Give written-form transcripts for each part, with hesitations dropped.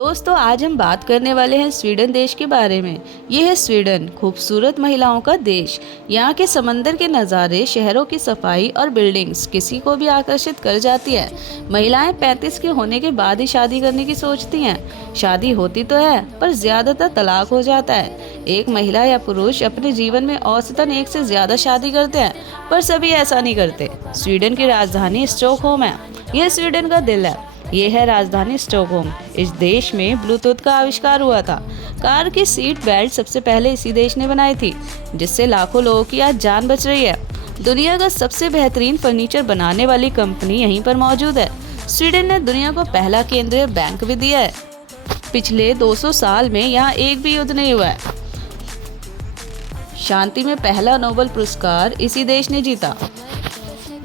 दोस्तों, आज हम बात करने वाले हैं स्वीडन देश के बारे में। ये है स्वीडन, खूबसूरत महिलाओं का देश। यहाँ के समंदर के नज़ारे, शहरों की सफाई और बिल्डिंग्स किसी को भी आकर्षित कर जाती है। महिलाएं 35 के होने के बाद ही शादी करने की सोचती हैं। शादी होती तो है, पर ज्यादातर तलाक हो जाता है। एक महिला या पुरुष अपने जीवन में औसतन एक से ज्यादा शादी करते हैं, पर सभी ऐसा नहीं करते। स्वीडन की राजधानी स्टॉकहोम है। यह स्वीडन का दिल है। ये है राजधानी स्टॉकहोम। इस देश में ब्लूटूथ का आविष्कार हुआ था। कार की सीट बेल्ट सबसे पहले इसी देश ने बनाई थी, जिससे लाखों लोगों की आज जान बच रही है। दुनिया का सबसे बेहतरीन फर्नीचर बनाने वाली कंपनी यहीं पर मौजूद है। स्वीडन ने दुनिया को पहला केंद्रीय बैंक भी दिया है। पिछले 200 साल में यहाँ एक भी युद्ध नहीं हुआ है। शांति में पहला नोबेल पुरस्कार इसी देश ने जीता।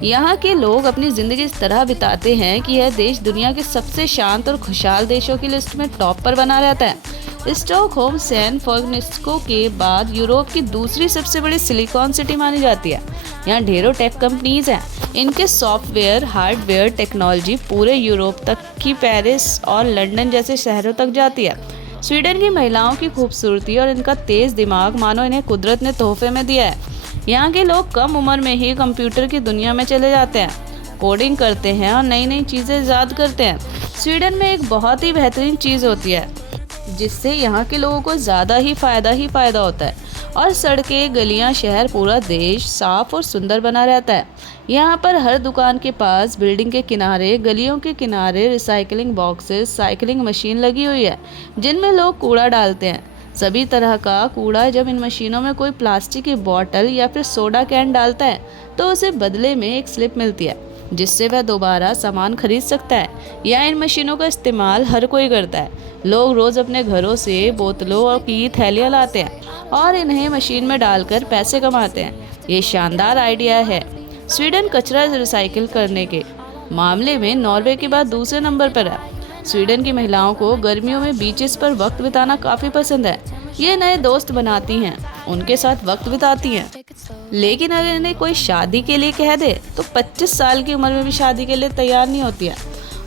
यहाँ के लोग अपनी जिंदगी इस तरह बिताते हैं कि यह देश दुनिया के सबसे शांत और खुशहाल देशों की लिस्ट में टॉप पर बना रहता है। स्टॉकहोम सैन फ्रांसिस्को के बाद यूरोप की दूसरी सबसे बड़ी सिलिकॉन सिटी मानी जाती है। यहाँ ढेरों टेक कंपनीज हैं। इनके सॉफ्टवेयर, हार्डवेयर टेक्नोलॉजी पूरे यूरोप तक की पेरिस और लंदन जैसे शहरों तक जाती है। स्वीडन की महिलाओं की खूबसूरती और इनका तेज दिमाग मानो इन्हें कुदरत ने तोहफे में दिया है। यहाँ के लोग कम उम्र में ही कंप्यूटर की दुनिया में चले जाते हैं, कोडिंग करते हैं और नई नई चीज़ें ईजाद करते हैं। स्वीडन में एक बहुत ही बेहतरीन चीज़ होती है, जिससे यहाँ के लोगों को ज़्यादा ही फ़ायदा होता है। और सड़कें, गलियाँ, शहर, पूरा देश साफ और सुंदर बना रहता है। यहाँ पर हर दुकान के पास, बिल्डिंग के किनारे, गलियों के किनारे रिसाइकलिंग बॉक्सेस, साइकिलिंग मशीन लगी हुई है, जिनमें लोग कूड़ा डालते हैं। सभी तरह का कूड़ा जब इन मशीनों में कोई प्लास्टिक की बोतल या फिर सोडा कैन डालता है, तो उसे बदले में एक स्लिप मिलती है, जिससे वह दोबारा सामान खरीद सकता है। या इन मशीनों का इस्तेमाल हर कोई करता है। लोग रोज़ अपने घरों से बोतलों और की थैलियाँ लाते हैं और इन्हें मशीन में डालकर पैसे कमाते हैं। ये शानदार आइडिया है। स्वीडन कचरा रिसाइकिल करने के मामले में नॉर्वे के बाद दूसरे नंबर पर है। स्वीडन की महिलाओं को गर्मियों में बीचेस पर वक्त बिताना काफ़ी पसंद है। ये नए दोस्त बनाती हैं, उनके साथ वक्त बिताती हैं। लेकिन अगर इन्हें कोई शादी के लिए कह दे तो 25 साल की उम्र में भी शादी के लिए तैयार नहीं होती है,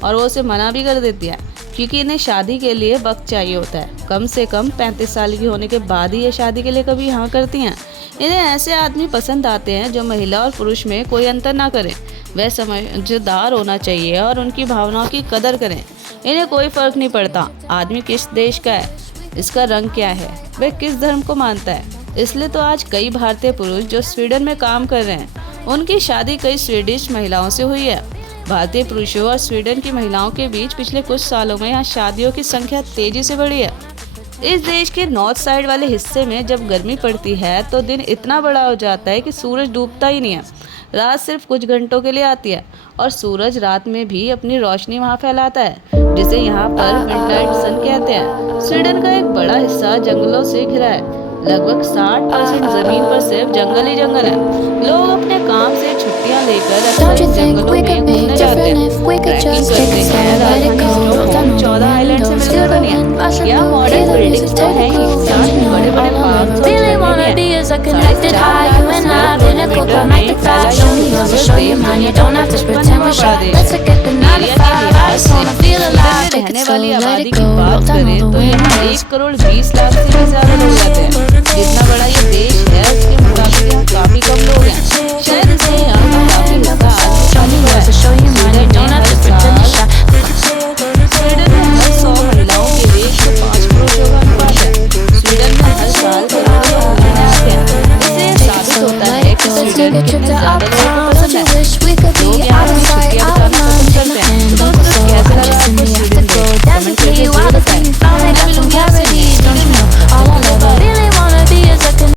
और वो उसे मना भी कर देती है, क्योंकि इन्हें शादी के लिए वक्त चाहिए होता है। कम से कम 35 साल की होने के बाद ही ये शादी के लिए कभी हाँ करती हैं। इन्हें ऐसे आदमी पसंद आते हैं जो महिला और पुरुष में कोई अंतर ना करें। वह समझदार होना चाहिए और उनकी भावनाओं की कदर करें। इन्हें कोई फर्क नहीं पड़ता आदमी किस देश का है, इसका रंग क्या है, वह किस धर्म को मानता है। इसलिए तो आज कई भारतीय पुरुष जो स्वीडन में काम कर रहे हैं, उनकी शादी कई स्वीडिश महिलाओं से हुई है। भारतीय पुरुषों और स्वीडन की महिलाओं के बीच पिछले कुछ सालों में यहाँ शादियों की संख्या तेजी से बढ़ी है। इस देश के नॉर्थ साइड वाले हिस्से में जब गर्मी पड़ती है तो दिन इतना बड़ा हो जाता है कि सूरज डूबता ही नहीं है। रात सिर्फ कुछ घंटों के लिए आती है और सूरज रात में भी अपनी रोशनी वहाँ फैलाता है, जिसे यहाँ पर मिडनाइट सन कहते हैं। स्वीडन का एक बड़ा हिस्सा जंगलों से घिरा है। लगभग 60% जमीन पर सिर्फ जंगल ही जंगल है। लोग अपने काम से छुट्टियाँ लेकर अक्सर जंगलों में घूमने जाते हैं, ट्रैकिंग करते हैं। राजधानी स्टॉकहोम 14 आइलैंड से मिलकर बनी है। यहाँ मॉडर्न बिल्डिंग्स तो है ही, साथ में बड़े-बड़े पार्क और झरने भी हैं। 4,500 किलोमीटर में फैला यह रहने वाली आबादी की बात करें तो यहाँ 1 करोड़ 20 लाख से भी ज्यादा लोग रहते हैं। जितना बड़ा ये देश है, उसके मुताबिक यहाँ काफी कम लोग हैं। शायद इसलिए यहाँ का काफी हिस्सा आदिवासी हुआ है। स्वीडन में हर 100 महिलाओं के लिए 105 पुरुषों का अनुपात है। स्वीडन में हर साल करोड़ों लोग घूमने आते हैं। इससे साबित होता है कि स्वीडन कितने ज्यादा